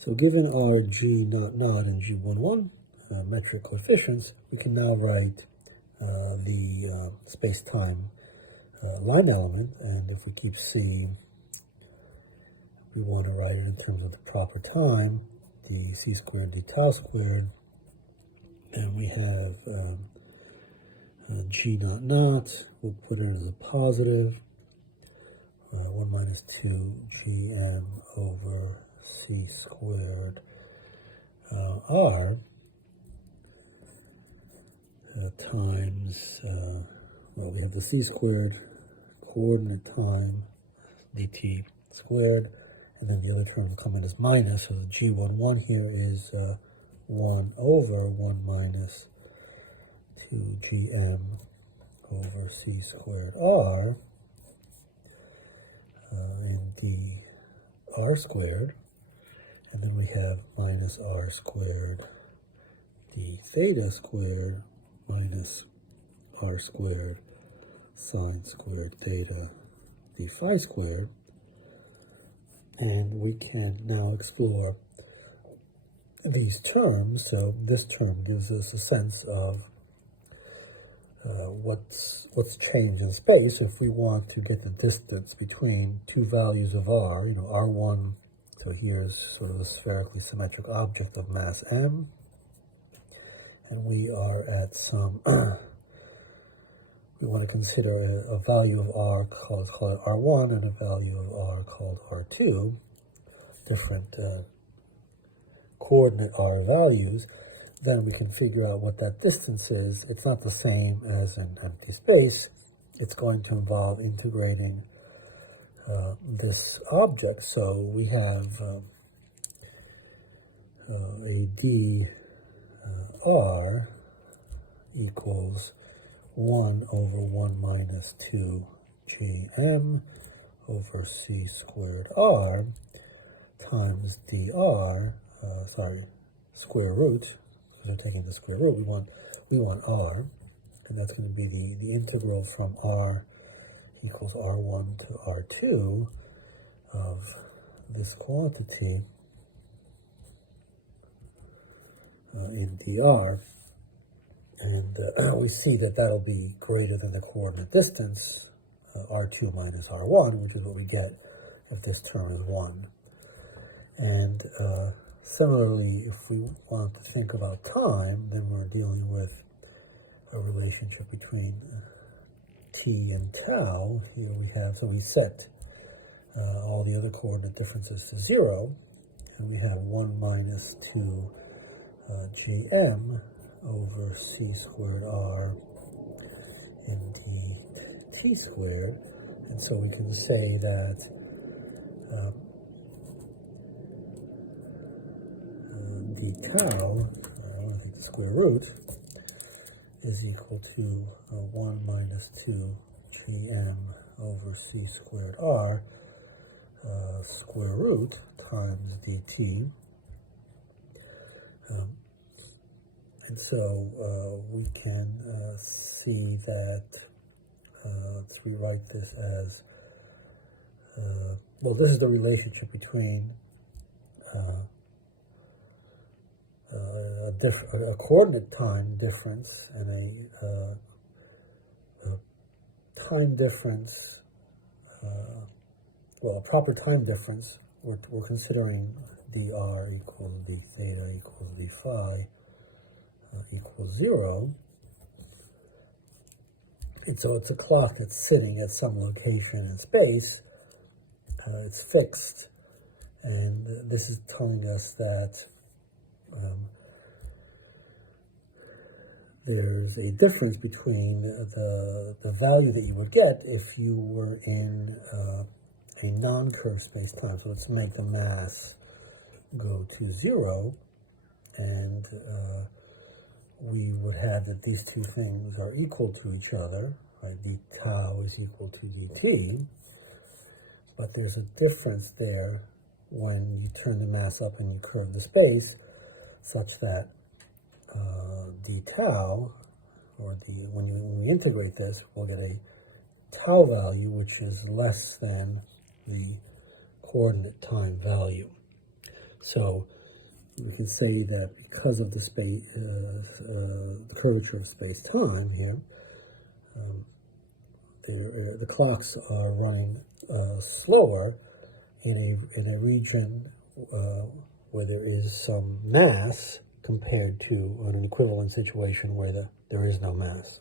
So given our G naught naught and G11 metric coefficients, we can now write the space-time line element, and if we keep C, we want to write it in terms of the proper time, d c squared d tau squared, and we have G naught naught, we'll put it as a positive, 1 minus 2 gm over c squared r times, well, we have the c squared coordinate time dt squared, and then the other term will come in as minus, so the G11 here is 1 over 1 minus 2 gm over c squared r, and the r squared, and then we have minus r squared d theta squared minus r squared sine squared theta d phi squared. And we can now explore these terms. So this term gives us a sense of what's changed in space. If we want to get the distance between two values of r, r1, so here's sort of a spherically symmetric object of mass m, and we are at some, we want to consider a value of r, call it r1, and a value of r called r2, different coordinate r values. Then we can figure out what that distance is. It's not the same as in empty space. It's going to involve integrating this object. So we have a d r equals 1 over 1 minus 2 gm over c squared r times dr, square root, because we're taking the square root, we want r, and that's going to be the integral from r equals r1 to r2 of this quantity in dr. And we see that that'll be greater than the coordinate distance, r2 minus r1, which is what we get if this term is 1. And similarly, if we want to think about time, then we're dealing with a relationship between t and tau. Here we have, so we set all the other coordinate differences to 0, and we have 1 minus 2 gm over c squared r in dt squared. And so we can say that the tau, I want to take the square root, is equal to 1 minus 2 gm over c squared r square root times dt. And so we can see that, let's rewrite this as, well, this is the relationship between a coordinate time difference and a time difference, well, a proper time difference. We're considering dr equals d theta equals d phi equals 0. And so it's a clock that's sitting at some location in space. It's fixed, and this is telling us that there's a difference between the value that you would get if you were in a non-curved space-time. So let's make the mass go to 0, and we would have that these two things are equal to each other, right? d tau is equal to dt, but there's a difference there when you turn the mass up and you curve the space, such that d tau, or when we integrate this, we'll get a tau value which is less than the coordinate time value. So we can say that because of the space, the curvature of space-time here, the clocks are running slower in a region where there is some mass compared to an equivalent situation where there is no mass.